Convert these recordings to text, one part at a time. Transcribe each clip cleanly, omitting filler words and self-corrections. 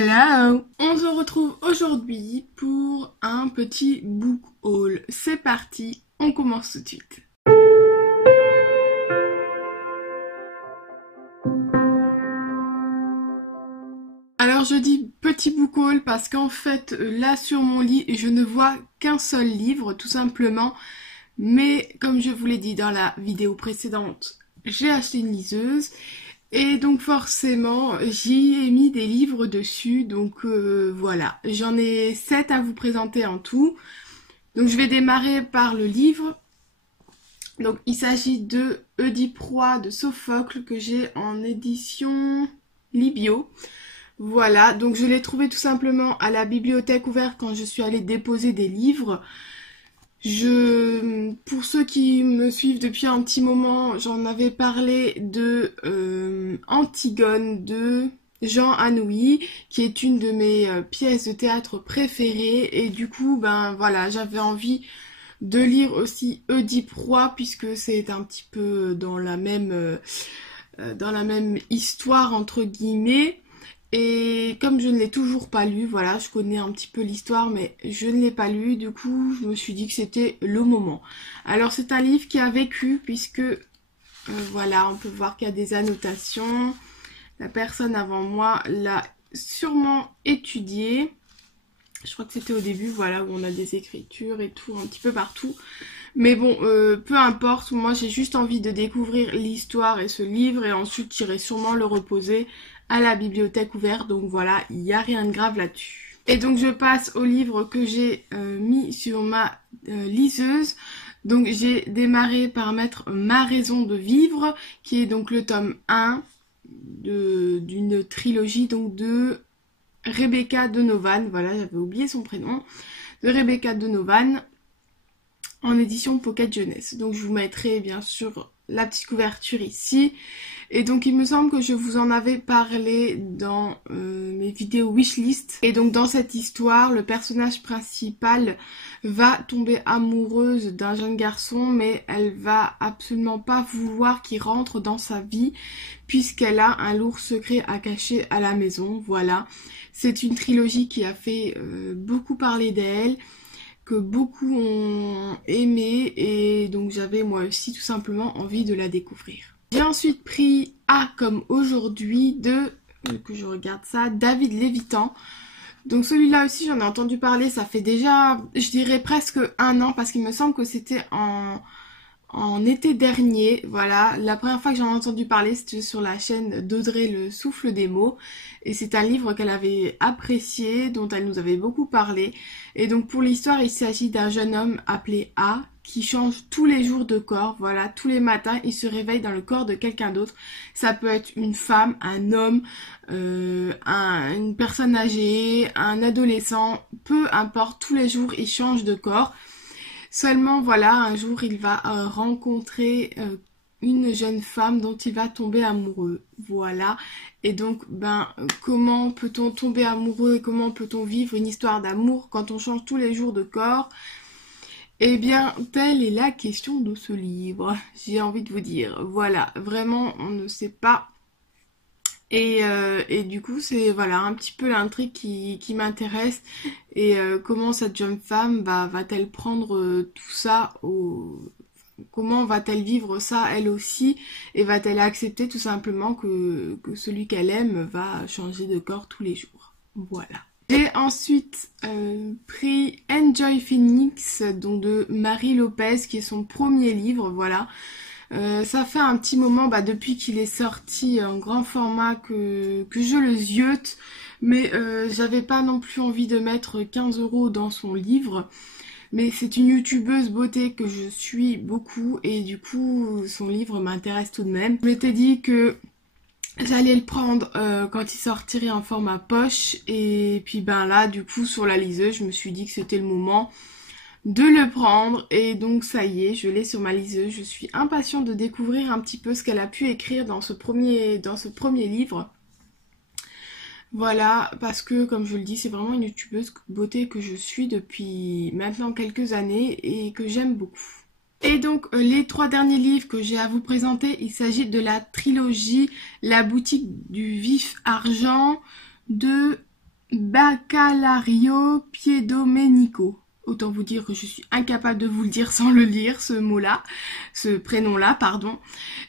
Hello! On se retrouve aujourd'hui pour un petit book haul. C'est parti, on commence tout de suite. Alors je dis petit book haul parce qu'en fait là sur mon lit je ne vois qu'un seul livre tout simplement. Mais comme je vous l'ai dit dans la vidéo précédente, j'ai acheté une liseuse. Et donc forcément, j'y ai mis des livres dessus, donc voilà. J'en ai 7 à vous présenter en tout. Donc je vais démarrer par le livre. Donc il s'agit de Oedipe Roi de Sophocle que j'ai en édition Libio. Voilà, donc je l'ai trouvé tout simplement à la bibliothèque ouverte quand je suis allée déposer des livres. Pour ceux qui me suivent depuis un petit moment, j'en avais parlé de Antigone de Jean Anouilh, qui est une de mes pièces de théâtre préférées. Et du coup, ben voilà, j'avais envie de lire aussi Oedipe Roi, puisque c'est un petit peu dans la même histoire entre guillemets. Et comme je ne l'ai toujours pas lu, voilà, je connais un petit peu l'histoire, mais je ne l'ai pas lu, du coup, je me suis dit que c'était le moment. Alors, c'est un livre qui a vécu, puisque, voilà, on peut voir qu'il y a des annotations. La personne avant moi l'a sûrement étudié. Je crois que c'était au début, voilà, où on a des écritures et tout, un petit peu partout. Mais bon, peu importe, moi j'ai juste envie de découvrir l'histoire et ce livre, et ensuite j'irai sûrement le reposer à la bibliothèque ouverte, donc voilà, il n'y a rien de grave là-dessus. Et donc je passe au livre que j'ai mis sur ma liseuse. Donc j'ai démarré par mettre Ma raison de vivre, qui est donc le tome 1 d'une trilogie donc de Rebecca Donovan, voilà, j'avais oublié son prénom, de Rebecca Donovan, en édition Pocket Jeunesse. Donc je vous mettrai bien sûr la petite couverture ici. Et donc il me semble que je vous en avais parlé dans mes vidéos wishlist. Et donc dans cette histoire, le personnage principal va tomber amoureuse d'un jeune garçon, mais elle va absolument pas vouloir qu'il rentre dans sa vie, puisqu'elle a un lourd secret à cacher à la maison. Voilà, c'est une trilogie qui a fait beaucoup parler d'elle, que beaucoup ont aimé, et donc j'avais moi aussi tout simplement envie de la découvrir. J'ai ensuite pris A comme aujourd'hui que je regarde ça, David Lévitan. Donc celui-là aussi j'en ai entendu parler, ça fait déjà, je dirais presque un an, parce qu'il me semble que c'était en été dernier, voilà. La première fois que j'en ai entendu parler, c'était sur la chaîne d'Audrey Le Souffle des mots. Et c'est un livre qu'elle avait apprécié, dont elle nous avait beaucoup parlé. Et donc pour l'histoire, il s'agit d'un jeune homme appelé A, qui change tous les jours de corps, voilà. Tous les matins, il se réveille dans le corps de quelqu'un d'autre. Ça peut être une femme, un homme, une personne âgée, un adolescent, peu importe, tous les jours, il change de corps. Seulement voilà, un jour il va rencontrer une jeune femme dont il va tomber amoureux, voilà. Et donc comment peut-on tomber amoureux et comment peut-on vivre une histoire d'amour quand on change tous les jours de corps? Eh bien, telle est la question de ce livre, j'ai envie de vous dire. Voilà, vraiment on ne sait pas. Et du coup c'est voilà un petit peu l'intrigue qui m'intéresse, et comment cette jeune femme va-t-elle prendre tout ça comment va-t-elle vivre ça elle aussi, et va-t-elle accepter tout simplement que celui qu'elle aime va changer de corps tous les jours. Voilà. J'ai ensuite pris Enjoy Phoenix, donc de Marie Lopez, qui est son premier livre, voilà. Ça fait un petit moment depuis qu'il est sorti en grand format que je le ziote, mais j'avais pas non plus envie de mettre 15 € dans son livre. Mais c'est une youtubeuse beauté que je suis beaucoup, et du coup son livre m'intéresse tout de même. Je m'étais dit que j'allais le prendre quand il sortirait en format poche, et puis là du coup sur la liseuse je me suis dit que c'était le moment de le prendre, et donc ça y est, je l'ai sur ma liseuse. Je suis impatiente de découvrir un petit peu ce qu'elle a pu écrire dans ce premier livre. Voilà, parce que comme je le dis, c'est vraiment une youtubeuse beauté que je suis depuis maintenant quelques années et que j'aime beaucoup. Et donc les 3 derniers livres que j'ai à vous présenter, il s'agit de la trilogie La boutique du vif argent de Bacalario Piedomenico. Autant vous dire que je suis incapable de vous le dire sans le lire, ce mot-là, ce prénom-là, pardon.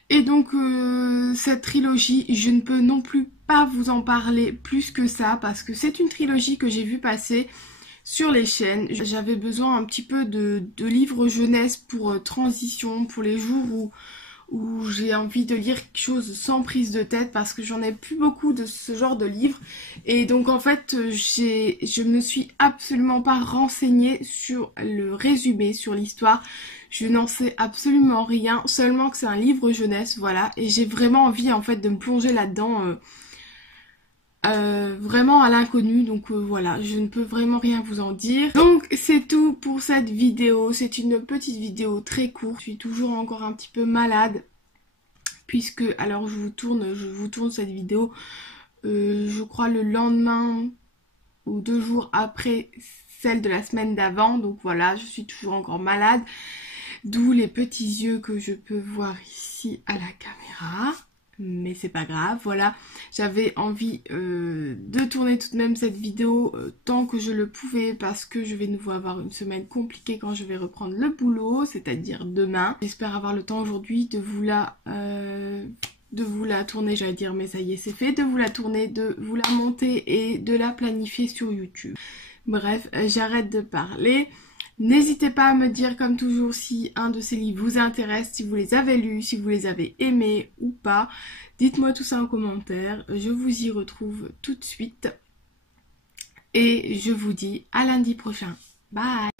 Et donc, cette trilogie, je ne peux non plus pas vous en parler plus que ça, parce que c'est une trilogie que j'ai vu passer sur les chaînes. J'avais besoin un petit peu de livres jeunesse pour transition, pour les jours où j'ai envie de lire quelque chose sans prise de tête, parce que j'en ai plus beaucoup de ce genre de livres. Et donc en fait je me suis absolument pas renseignée sur le résumé, sur l'histoire. Je n'en sais absolument rien, seulement que c'est un livre jeunesse, voilà. Et j'ai vraiment envie en fait de me plonger là-dedans, vraiment à l'inconnu, donc voilà, je ne peux vraiment rien vous en dire. Donc c'est tout pour cette vidéo, c'est une petite vidéo très courte. Je suis toujours encore un petit peu malade, puisque, alors je vous tourne cette vidéo, je crois le lendemain ou 2 jours après celle de la semaine d'avant, donc voilà, je suis toujours encore malade, d'où les petits yeux que je peux voir ici à la caméra. Mais c'est pas grave, voilà, j'avais envie de tourner tout de même cette vidéo tant que je le pouvais, parce que je vais nouveau avoir une semaine compliquée quand je vais reprendre le boulot, c'est-à-dire demain. J'espère avoir le temps aujourd'hui de vous la tourner, j'allais dire, mais ça y est, c'est fait, de vous la tourner, de vous la monter et de la planifier sur YouTube. Bref, j'arrête de parler. N'hésitez pas à me dire comme toujours si un de ces livres vous intéresse, si vous les avez lus, si vous les avez aimés ou pas. Dites-moi tout ça en commentaire, je vous y retrouve tout de suite. Et je vous dis à lundi prochain. Bye!